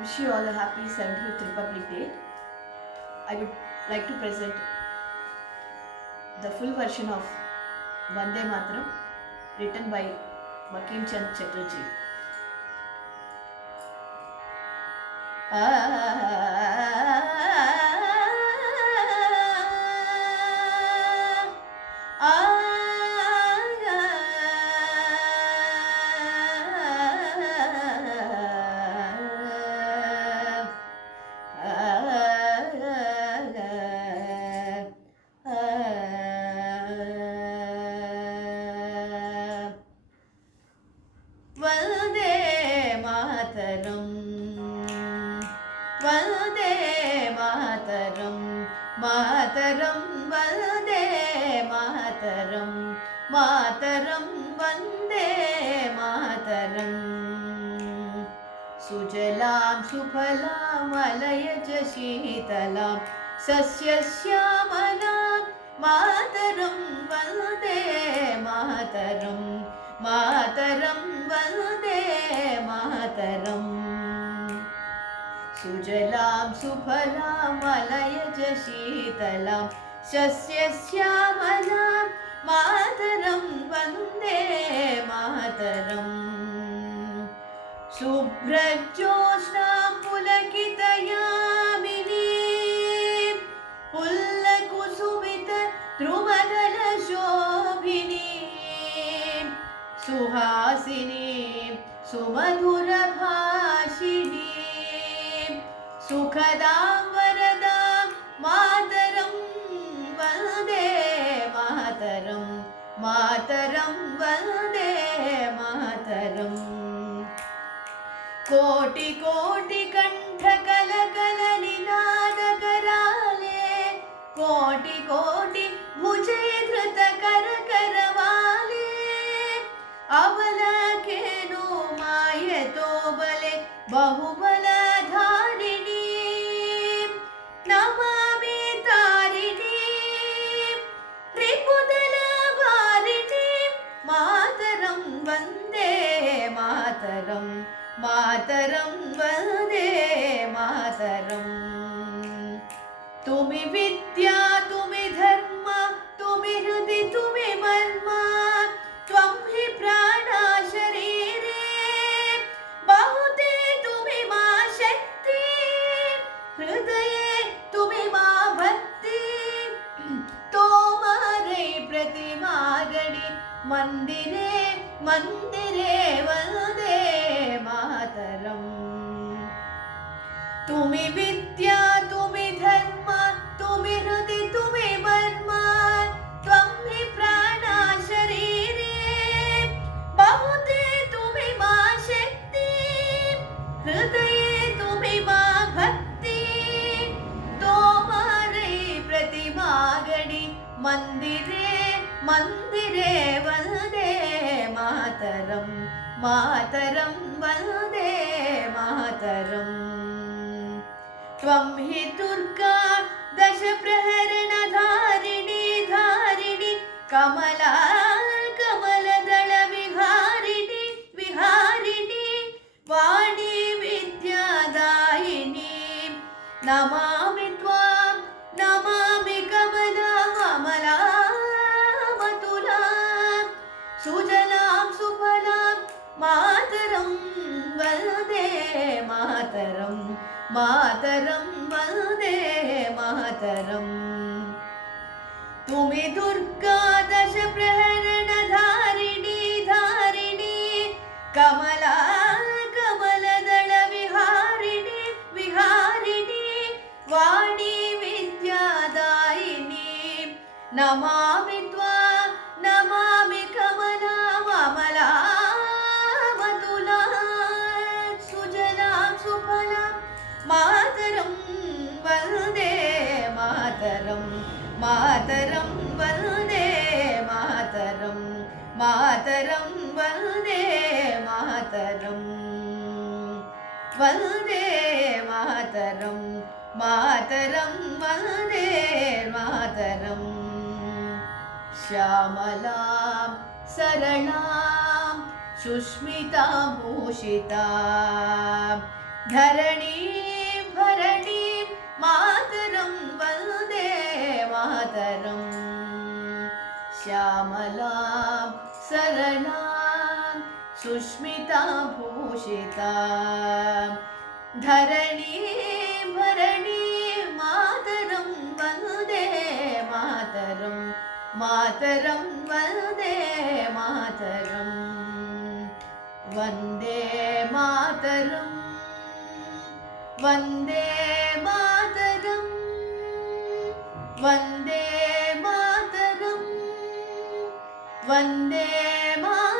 Wish you all a happy 70th Republic Day. I would like to present the full version of Vande Mataram written by Bankim Chand Chatterjee. Vande Mataram Vande Mataram मातरं वन्दे मातरं मातरं वन्दे मातरम् सुजलां सुफलां मलयज शीतलां सस्यश्यामलां मातरं वन्दे मातरं मातरं वन्दे मातरम् सुजलां सुफलां मलयज शीतलां सस्यश्यामलां मातरं वन्दे मातरम् शुभ्रज्योत्स्नां पुलकितयामिनीं पुल्लकुसुमितद्रुमदलशोभिनीं सुहासिनीं सुमधुरभाषिणीं सुखदां वरदां मातरं वन्दे मातरं मातरं वन्दे मातरम् कोटि कोटि कंठ कल कल निनाद कराले कोटि कोटि भुजे धृत कर करवाले अबल केनु माये तो बले बहुबल धारिणी नमामि तारिणी रिपुदल वारिणी मातरं वन्दे मातरम् मातरं वन्दे मातरम् तुमि विद्या तुमि धर्म तुमि हृदि तुमि मर्म त्वं हि प्राणा शरीरे बहुते तुमि मा शक्ति हृदये तुमि मा भक्ति तोमारै प्रतिमागणि मंदिरे मंदिरे वन्दे मातरम् तुमि विद्या तुमि धर्म तुमि हृदि तुमि मर्म त्वं हि प्राणा शरीरे बहुते तुमि मा शक्ति हृदये तुमि मा भक्ति तोमारै प्रतिमागणि मंदिरे मंदिरे वन्दे मातरम् मातरं वन्दे मातरम् त्वं हि दुर्गा दश प्रहरण धारिणी धारिणी कमला कमलदल विहारिणी विहारिणी वाणी विद्यादायिनी नमामि त्वां नमामि कमलामलामतुलां सुजलां सुफलां मातरं वन्दे मातरं मातरं वन्दे मातरम् तुमि दुर्गा दश प्रहरण धारिणी धारिणी कमला कमलदल विहारिणी विहारिणी वाणी विद्यादायिनी नमामि त्वां नमामि कमलामलामतुलां सुजलां सुफलां मातरं वन्दे मातरं मातरं वन्दे मातरं मातरं वन्दे मातरं वन्दे मातरं मातरं वन्दे मातरम् श्यामलां सरलां सुष्मिताभूषितां धरणी भरणी मातरं वन्दे मातरं श्यामलां सरलां सुष्मिता भूषिता धरणी भरणी मातरं वन्दे मातरं मातरं वन्दे मातरं वन्दे मातरं वन्दे मातरं वन्दे मातरं वन्दे मातरम्